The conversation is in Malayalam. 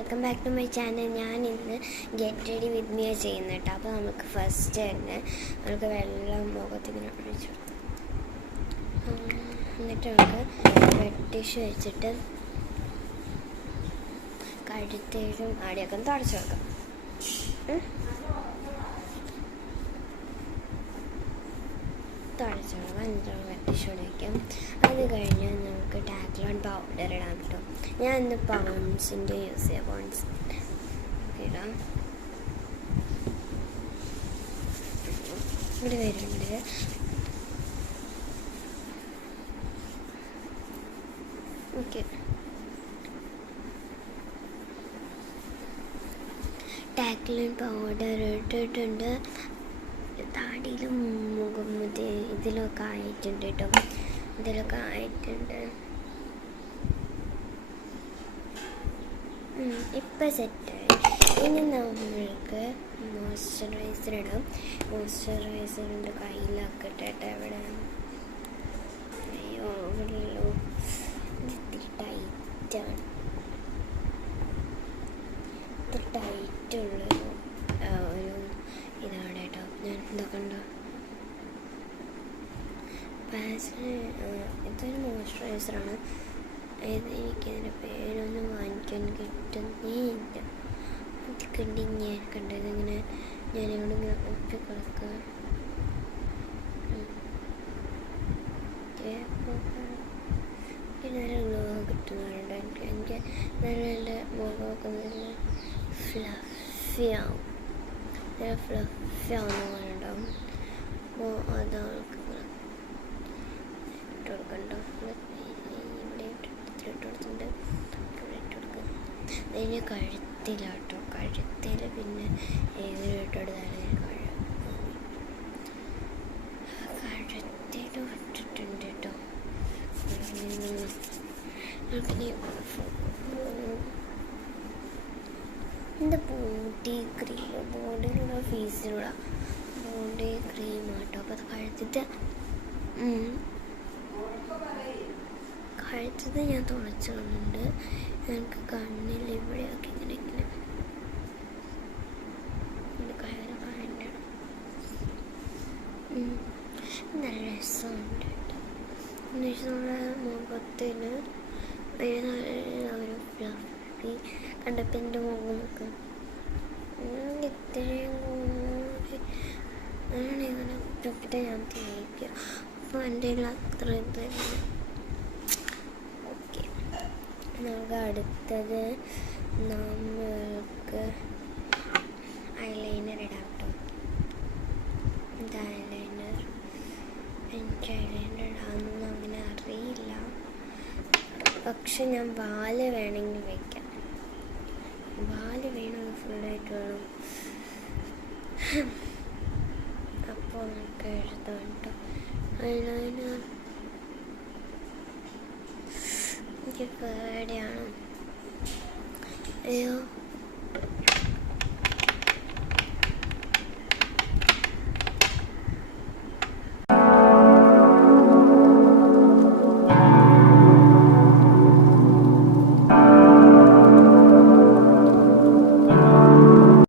Welcome back to my channel. ഞാൻ ഇന്ന് ഗെറ്റ് റെഡി വിത്ത് മീ ചെയ്യുന്നത് കേട്ടോ. അപ്പോൾ നമുക്ക് ഫസ്റ്റ് തന്നെ നമുക്ക് വെള്ളം മുഖത്തിങ്ങനെ ഒഴിച്ചു കൊടുക്കാം. എന്നിട്ട് നമുക്ക് വെറ്റ് ടിഷ്യൂ വെച്ചിട്ട് കഴുത്തേലും ആടിയൊക്കെ തുടച്ചു കൊടുക്കാം. തുടച്ചു കൊടുക്കാം. എന്നിട്ട് വെറ്റ് ടിഷ്യൂ വയ്ക്കാം. അത് കഴിഞ്ഞാൽ നമുക്ക് ടാക്ലോൺ പൗഡർ ഇടാം കേട്ടോ. ഞാൻ ഇന്ന് പൗൺസിൻ്റെ യൂസ് ചെയ്യാം. പൗൺസ് ഇടാം. ഇവിടെ വരുന്നുണ്ട്. ഓക്കെ, ടാക്ലോൺ പൗഡർ ഇട്ടിട്ടുണ്ട്. താടിയിലും മുഖം ഇതിലൊക്കെ ആയിട്ടുണ്ട് കേട്ടോ. ഇതിലൊക്കെ ആയിട്ടുണ്ട്. ഇപ്പം സെറ്റായി. ഇനി നമ്മൾക്ക് മോയ്സ്ചറൈസർ ഇടാം. മോയ്സ്ചറൈസറിൻ്റെ കയ്യിലാക്കട്ടെ. ഇവിടെ അയ്യോ ഇവിടെയുള്ളൂ. ടൈറ്റാണ്. ഇത് ടൈറ്റുള്ളൊരു ഒരു ഇതാണ് കേട്ടോ. ഞാൻ ഇതൊക്കെ ഉണ്ടോ ഇതൊരു മോയ്സ്ചറൈസറാണ്. എനിക്കതിൻ്റെ പേരൊന്നും വാങ്ങിക്കാൻ കിട്ടുന്നേ ഇല്ല. അത് കണ്ടി ഞാൻ കണ്ടത് ഇങ്ങനെ ഞാനിവിടെ ഇങ്ങനെ ഒപ്പി കൊടുക്കുക. നല്ല ഗ്ലോ കിട്ടുന്നുണ്ട്. എനിക്ക് നല്ല മുഖമൊക്കെ നല്ല ഫ്ലഫിയാവും. നല്ല ഫ്ലഫിയാവുന്ന പോലെ ഉണ്ടാവും. അപ്പോൾ അതവൾക്ക് ഇട്ട് കൊടുക്കണ്ടോ. ഇട്ടുകൊടുത്തിട്ടുണ്ട്. ഇട്ട് കൊടുക്കുക. അതിന് കഴുത്തിലാട്ടോ. കഴുത്തിൽ പിന്നെ ഏതൊരു ഇട്ടുകൊടുത്താലും കഴുത്തിൽ ഇട്ടിട്ടുണ്ട് കേട്ടോ. എന്താ ബോഡി ക്രീം, ബോഡിയിലുള്ള ഫേസിലുള്ള ബോഡി ക്രീം ആട്ടോ. അപ്പോൾ അത് കഴുത്തിട്ട് ഞാൻ തുളച്ച് കളഞ്ഞിട്ടുണ്ട്. എനിക്ക് കണ്ണിൽ ഇവിടെയൊക്കെ ഇങ്ങനെ ഇങ്ങനെ നല്ല രസമുണ്ട് കേട്ടോ. നമ്മുടെ മുഖത്തിന് ഒരു ഫ്ലഫി കണ്ടപ്പോൾ എൻ്റെ മുഖമൊക്കെ ഇത്രയും കൂടി ഇങ്ങനെ ചുപ്പിട്ട് ഞാൻ തേക്കുക. അപ്പോൾ എൻ്റെ അത്ര ഇത് ഓക്കെ. നമുക്ക് അടുത്തത് നമ്മൾക്ക് ഐലൈനർ ഇടാം കേട്ടോ. ഇത് ഐലൈനർ. എനിക്ക് ഐലൈനർ ഇടാമെന്നൊന്നും അങ്ങനെ അറിയില്ല. പക്ഷെ ഞാൻ വാല് വേണമെങ്കിൽ വയ്ക്കാം. വാല് വേണമെങ്കിൽ ഫുള്ളായിട്ട് വേണം. അപ്പോൾ നമുക്ക് എഴുതാം കേട്ടോ. ഐലൈനർ എനിക്ക് പേടിയാണ്. അയ്യോ